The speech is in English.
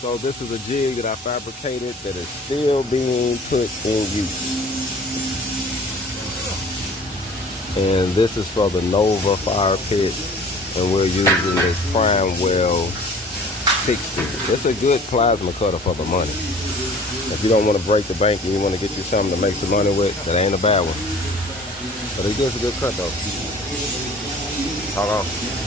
So this is a jig that I fabricated that is still being put in use. And this is for the Nova fire pit, and we're using this Prime Well 60. It's a good plasma cutter for the money. If you don't want to break the bank and you want to get you something to make some money with, that ain't a bad one. But it gives a good cut though. Hold on.